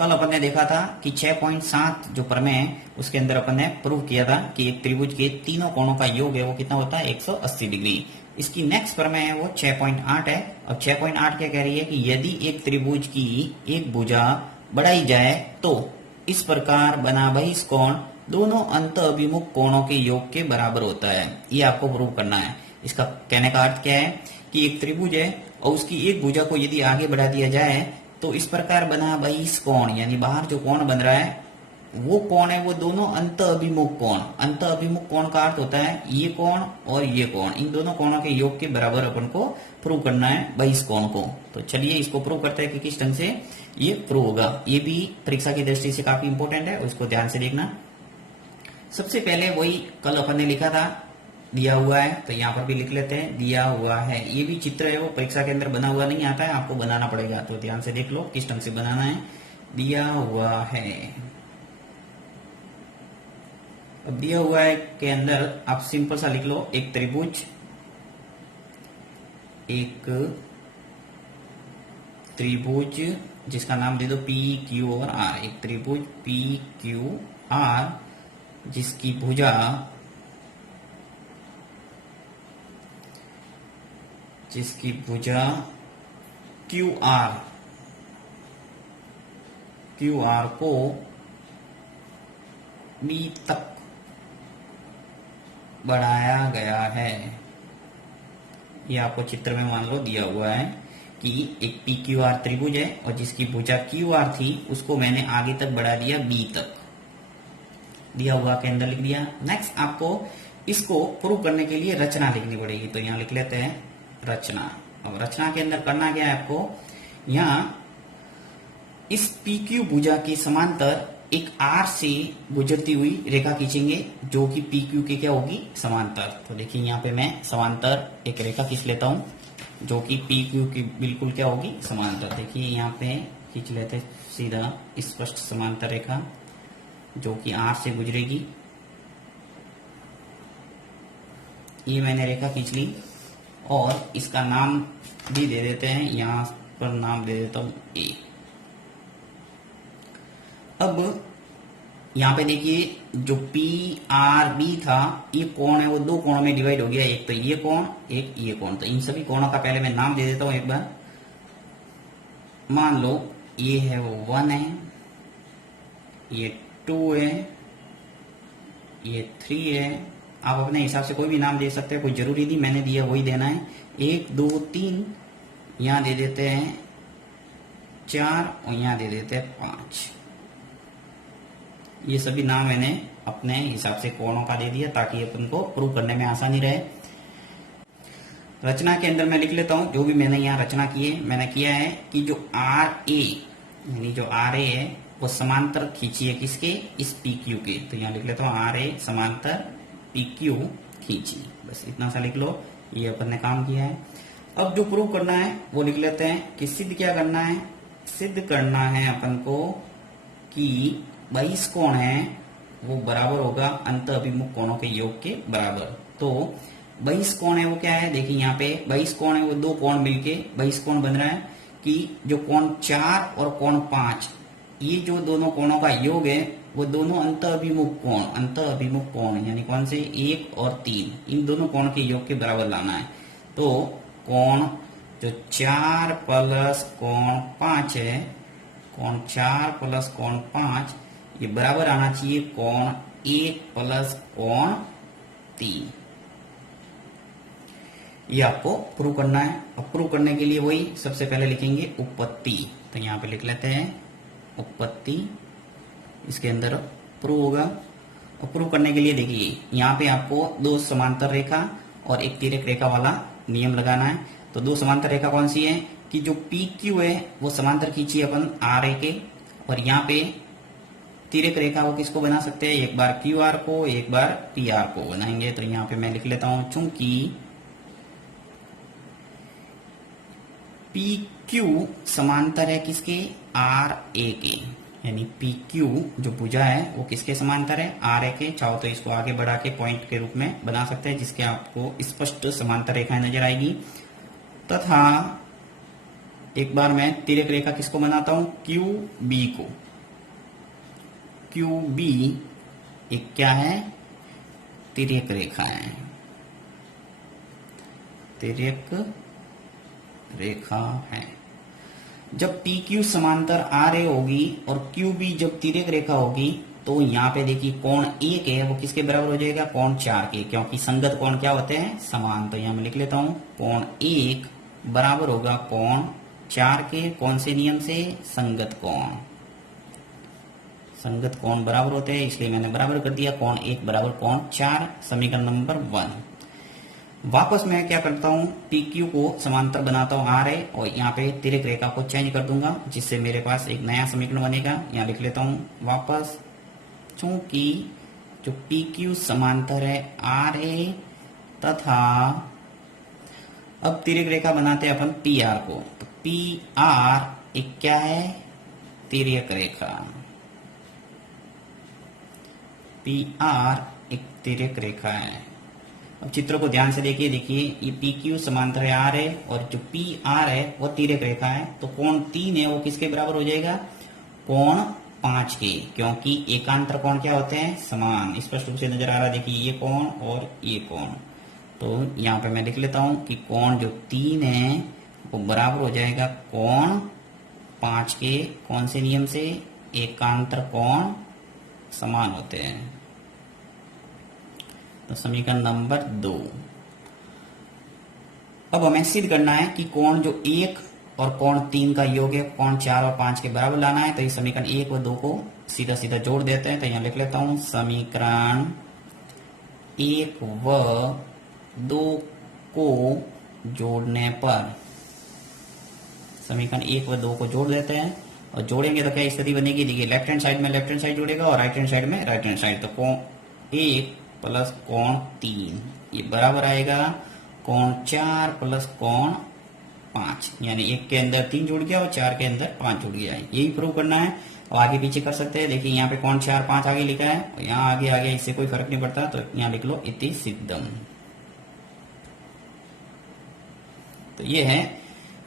कल अपन ने देखा था कि 6.7 जो प्रमेय है उसके अंदर अपन ने प्रूव किया था कि एक त्रिभुज के तीनों कोणों का योग है वो कितना होता है 180 डिग्री। इसकी नेक्स्ट प्रमेय है वो 6.8 है। अब 6.8 क्या कह रही है कि यदि एक त्रिभुज की एक भुजा बढ़ाई जाए तो इस प्रकार बना बहिष्कोण दोनों अंत अभिमुख कोणों के योग के बराबर होता है। ये आपको प्रूव करना है। इसका कहने का अर्थ क्या है कि एक त्रिभुज है और उसकी एक भुजा को यदि आगे बढ़ा दिया जाए तो इस प्रकार बना बहिष्कोण यानी बाहर जो कोण बन रहा है वो कोण है वो दोनों अंत अभिमुख कोण। अंत अभिमुख कोण का अर्थ होता है ये कोण और ये कोण, इन दोनों कोणों के योग के बराबर अपन को प्रूव करना है बहिष्कोण को। तो चलिए इसको प्रूव करते हैं कि किस ढंग से ये प्रूव होगा। ये भी परीक्षा की दृष्टि से काफी इंपॉर्टेंट है, उसको ध्यान से देखना। सबसे पहले वही कल अपन ने लिखा था, दिया हुआ है तो यहाँ पर भी लिख लेते हैं दिया हुआ है। ये भी चित्र है वो परीक्षा के अंदर बना हुआ नहीं आता है, आपको बनाना पड़ेगा। तो ध्यान से देख लो किस ढंग से बनाना है। दिया हुआ है, अब दिया हुआ है के अंदर आप सिंपल सा लिख लो एक त्रिभुज, एक त्रिभुज जिसका नाम दे दो पी क्यू और आर। एक त्रिभुज पी क्यू आर जिसकी भुजा क्यू आर को बी तक बढ़ाया गया है। ये आपको चित्र में मान लो दिया हुआ है कि एक पी क्यू आर त्रिभुज है और जिसकी भुजा क्यू आर थी उसको मैंने आगे तक बढ़ा दिया बी तक। दिया हुआ के अंदर लिख दिया। नेक्स्ट आपको इसको प्रूव करने के लिए रचना लिखनी पड़ेगी, तो यहां लिख लेते हैं रचना। अब रचना के अंदर करना क्या है आपको, यहां इस पी क्यू भुजा के समांतर एक आर से गुजरती हुई रेखा खींचेंगे जो कि पी क्यू के क्या होगी समांतर। तो देखिए यहाँ पे मैं समांतर एक रेखा खींच लेता हूं जो कि पी क्यू की बिल्कुल क्या होगी समांतर। देखिए यहाँ पे खींच लेते सीधा स्पष्ट समांतर रेखा जो कि आर से गुजरेगी। ये मैंने रेखा खींच ली और इसका नाम भी दे देते हैं, यहां पर नाम दे देता हूं ए। अब यहां पे देखिए जो पी आर बी था ये कोण है वो दो कोणों में डिवाइड हो गया, एक तो ये कोण एक ये कोण। तो इन सभी कोणों का पहले मैं नाम दे देता हूं एक बार। मान लो ये है वो 1 है, ये 2 है, ये 3 है। आप अपने हिसाब से कोई भी नाम दे सकते हैं, कोई जरूरी नहीं मैंने दिया वही देना है। 1 2 3 यहां दे देते हैं 4 और यहां दे देते हैं 5। ये सभी नाम मैंने अपने हिसाब से कोणों का दे दिया ताकि अपन को प्रूव करने में आसानी रहे। रचना के अंदर मैं लिख लेता हूं जो भी मैंने यहाँ रचना की है। मैंने किया है कि जो आर ए यानी जो आर ए है वो समांतर खींची है किसके, इस पी क्यू के। तो यहाँ लिख लेता हूँ आर ए समांतर पी क्यू खींची, बस इतना सा लिख लो। ये अपन ने काम किया है। अब जो प्रूव करना है वो लिख लेते हैं कि सिद्ध क्या करना है। सिद्ध करना है अपन को कि बहिष्कोण है वो बराबर होगा अंत अभिमुख कोणों के योग के बराबर। तो बहिष्कोण है वो क्या है, देखिए यहाँ पे बहिष्कोण है वो दो कोण मिलके बहिष्कोण बन रहा है कि जो कोण 4 और कोण 5 ये जो दोनों कोणों का योग है वो दोनों अंत अभिमुख कोण यानी कौन से 1 और 3 इन दोनों कोण के योग के बराबर लाना है। तो कोण जो 4 प्लस कोण 5 है, कोण 4 प्लस कोण 5 ये बराबर आना चाहिए कोण 1 प्लस कोण 3। ये आपको प्रूव करना है। अब प्रूव करने के लिए वही सबसे पहले लिखेंगे उपपत्ति। तो यहाँ पे लिख लेते हैं उपपत्ति, इसके अंदर प्रूव होगा। और प्रूव करने के लिए देखिए यहाँ पे आपको दो समांतर रेखा और एक तिर्यक रेखा वाला नियम लगाना है। तो दो समांतर रेखा कौन सी है कि जो पी क्यू है वो समांतर खींचिए अपन आर ए के, और यहाँ पे तिर्यक रेखा वो किसको बना सकते हैं, एक बार क्यू आर को एक बार पी आर को बनाएंगे। तो यहाँ पे मैं लिख लेता हूं चूंकि पी क्यू समांतर है किसके, आर ए के, यानी पी क्यू जो भुजा है वो किसके समांतर है, आर ए के। चाहो तो इसको आगे बढ़ा के पॉइंट के रूप में बना सकते हैं जिसके आपको स्पष्ट समांतर रेखाएं नजर आएगी। तथा एक बार मैं तिर्यक रेखा किसको बनाता हूं, क्यू बी को। क्यू बी एक क्या है, तिर्यक रेखा है, तिर्यक रेखा है। जब पी क्यू समांतर आर ए होगी और क्यू बी जब तिर्यक रेखा होगी तो यहाँ पे देखिए कोण एक है वो किसके बराबर हो जाएगा, कोण 4 के, क्योंकि संगत कोण क्या होते हैं, समान। तो यहाँ मैं लिख लेता हूं कोण 1 बराबर होगा कोण 4 के, कौन से नियम से, संगत कोण। संगत कोण बराबर होते हैं इसलिए मैंने बराबर कर दिया, कोण 1 बराबर कोण 4, समीकरण नंबर 1। वापस मैं क्या करता हूं, पी क्यू को समांतर बनाता हूं आर है और यहाँ पे तिर्यक रेखा को चेंज कर दूंगा जिससे मेरे पास एक नया समीकरण बनेगा। यहाँ लिख लेता हूं वापस, चूंकि जो पी क्यू समांतर है आर ए तथा अब तिर्यक रेखा बनाते हैं अपन पी आर को, तो पी आर एक क्या है, तिर्यक रेखा, पी आर एक तिर्यक रेखा है। अब चित्र को ध्यान से देखिए, ये पी क्यू समांतर है आर है और जो पी आर है वो तिर्यक रेखा है, तो कोण 3 है वो किसके बराबर हो जाएगा, कोण 5 के, क्योंकि एकांतर कोण क्या होते हैं, समान। स्पष्ट रूप से नजर आ रहा है, देखिए ये कोण और ये कोण। तो यहाँ पे मैं लिख लेता हूं कि कोण जो 3 है वो बराबर हो जाएगा कोण 5 के, कौन से नियम से, एकांतर कोण समान होते हैं। तो समीकरण नंबर 2। अब हमें सिद्ध करना है कि कोण जो 1 और कोण 3 का योग है कोण 4 और 5 के बराबर लाना है। तो ये समीकरण 1 व 2 को सीधा सीधा जोड़ देते हैं। तो यहाँ लिख लेता हूं समीकरण 1 व 2 को जोड़ने पर, समीकरण 1 व 2 को जोड़ देते हैं और जोड़ेंगे तो क्या स्थिति बनेगी, देखिए लेफ्ट हैंड साइड में लेफ्ट हैंड साइड जुड़ेगा और राइट हैंड साइड में राइट हैंड साइड। तो कोण 1 प्लस कोण 3 ये बराबर आएगा कोण 4 प्लस कोण 5, यानी 1 के अंदर 3 जुड़ गया और 4 के अंदर 5 जुड़ गया। यही प्रूव करना है और आगे पीछे कर सकते हैं। देखिए यहाँ पे कोण 4 5 आगे लिखा है और यहाँ आगे आगे इससे कोई फर्क नहीं पड़ता, तो यहाँ लिख लो इति सिद्धम। तो ये है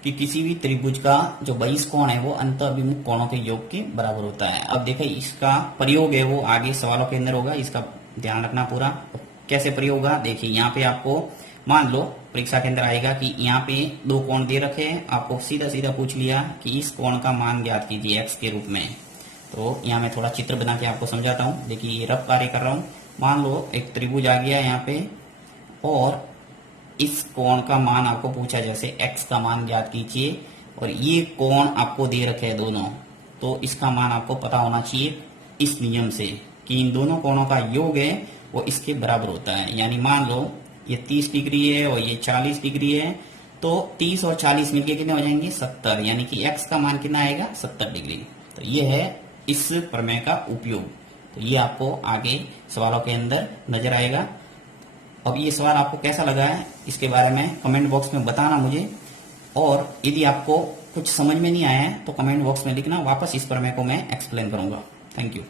कि किसी भी त्रिभुज का जो बहिष कोण है वो अंतःअभिमुख कोणों के योग के बराबर होता है। अब देखिए इसका प्रयोग है वो आगे सवालों के अंदर होगा, इसका ध्यान रखना पूरा। कैसे प्रयोग होगा, देखिए यहाँ पे आपको मान लो परीक्षा के अंदर आएगा कि यहाँ पे 2 कोण दे रखे हैं, आपको सीधा सीधा पूछ लिया कि इस कोण का मान ज्ञात कीजिए x के रूप में। तो यहाँ मैं थोड़ा चित्र बना के आपको समझाता हूँ। देखिए ये रफ कार्य कर रहा हूँ। मान लो एक त्रिभुज आ गया यहाँ पे और इस कोण का मान आपको पूछा, जैसे x का मान ज्ञात कीजिए और ये कोण आपको दे रखे हैं दोनों, तो इसका मान आपको पता होना चाहिए इस नियम से कि इन दोनों कोणों का योग है वो इसके बराबर होता है। यानी मान लो ये 30 डिग्री है और ये 40 डिग्री है, तो 30 और 40 मिलके कितने हो जाएंगे 70, यानी कि x का मान कितना आएगा 70 डिग्री। तो ये है इस प्रमेय का उपयोग। तो ये आपको आगे सवालों के अंदर नजर आएगा। अब ये सवाल आपको कैसा लगा है इसके बारे में कमेंट बॉक्स में बताना मुझे, और यदि आपको कुछ समझ में नहीं आया है तो कमेंट बॉक्स में लिखना, वापस इस प्रमेय को मैं एक्सप्लेन करूंगा। Thank you.